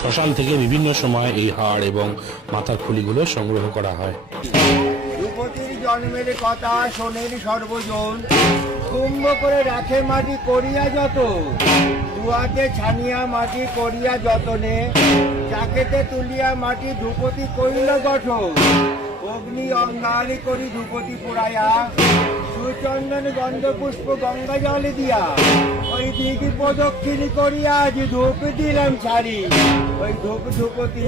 শ্মশান থেকে বিভিন্ন সময় এই হাড় এবং মাথার খুলিগুলো সংগ্রহ করা হয়। ভূপতির জন্মের কথা শোনেন সর্বজন, কুম্ভ করে রাখে মাটি করিয়া যত, দুয়াতে ছানিয়া মাটি করিয়া যতনে, চাকেতে তুলিয়া মাটি ভূপতি করিল গঠন, অগ্নি অঙ্গারি করি ভূপতি পোড়াইয়া, সুচন্দন গন্ধ পুষ্প গঙ্গা জল দিয়া, ওই দিক প্রদক্ষিণ করিয়া আজ ধূপ দিলাম ছাড়ি, ওই ধূপ ধূপতি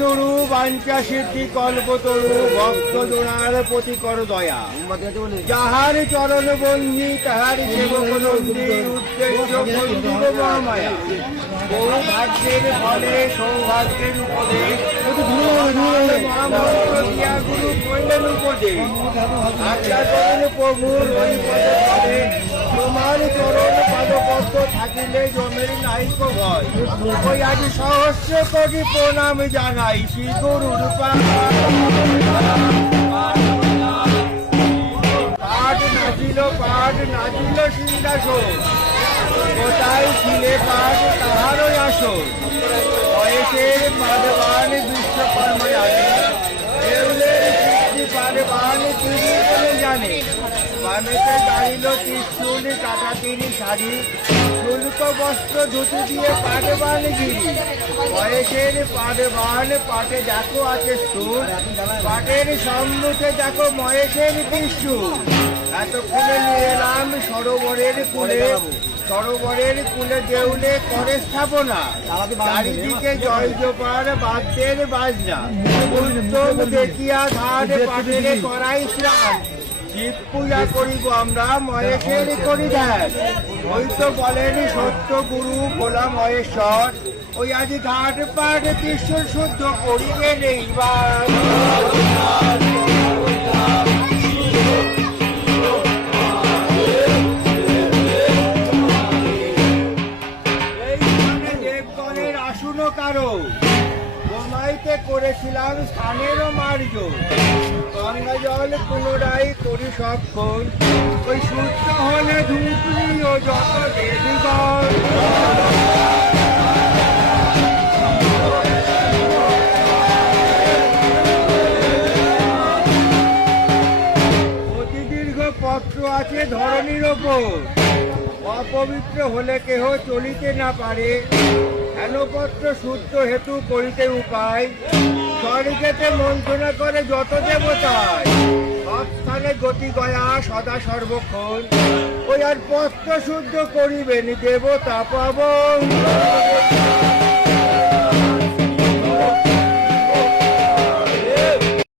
গুরু বাঞ্ছা সিদ্ধি কল্পতরু ভক্ত জোনার প্রতি কর দয়া, যাহার চরণ বন্ধি তাহার সেবক নন্দীর উদ্দেশ্য বন্ধুব মহামায়া, বহু ভাগ্যের ফলে সৌভাগ্যের উপদেশ, মহামন্ত্র দিয়া গুরু কইলেন উপদেশ, আজ্ঞা করেন প্রভুর হরিপদে পদে, তোমার চরণ পাদপদ্ম থাকিলে জমের নাইক ভয়, ওই আজ সহস্র কোটি প্রণাম জানাই শ্রী গুরুর পাঠ নাচিল সিংহাসন, কোথায় ছিলে পাঠ তাহারও আসন, বয়সের পাদবান বিশ্বকর্মা জানে, দেউলের কীর্তি পাদবান তিনি বলে জানে, বামেতে দাঁড়িল ত্রিশূল কাটা তিনি শাড়ি, শুল্ক বস্ত্র ধুতি দিয়ে পাদবান গিরি, বয়সের পাদবান পাটে দেখো আছে স্থূল, পাটের সম্মুখে দেখো মহেশের ত্রিশূল, এতক্ষণে নিয়ে এলাম সরোবরের কুলে, সরোবরের কুলে দেউলে করে স্থাপনা, চারিদিকে জয় জোপার বাদ্যের বাজনা, উত্তম দেখিয়া ঘাট পাটের করাই স্নান, শিব পূজা করিব আমরা মহেশের করি ধ্যান, ওই তো বলেন সত্য গুরু ভোলা মহেশ্বর, ওই আজ ঘাট পাট ত্রিশূল শুদ্ধ করিবেন এইবার। বোমাইতে করেছিলাম স্থানেরও মার্জ, গঙ্গা জল পুনরায় করি সক্ষণ, ওই সূর্য হলে ধূপনি ও যত দেবীগণ, অতি দীর্ঘ পত্র আছে ধরণীর ওপর, অপবিত্র হলে কেহ চলিতে না পারে, হেনপত্র শুদ্ধ হেতু করিতে উপায়, স্বর্গেতে মন্ত্রণা করে যত দেবতায়, সব স্থানে গতি গয়া সদা সর্বক্ষণ, ওই আর পত্র শুদ্ধ করিবেন দেবতা পাবন।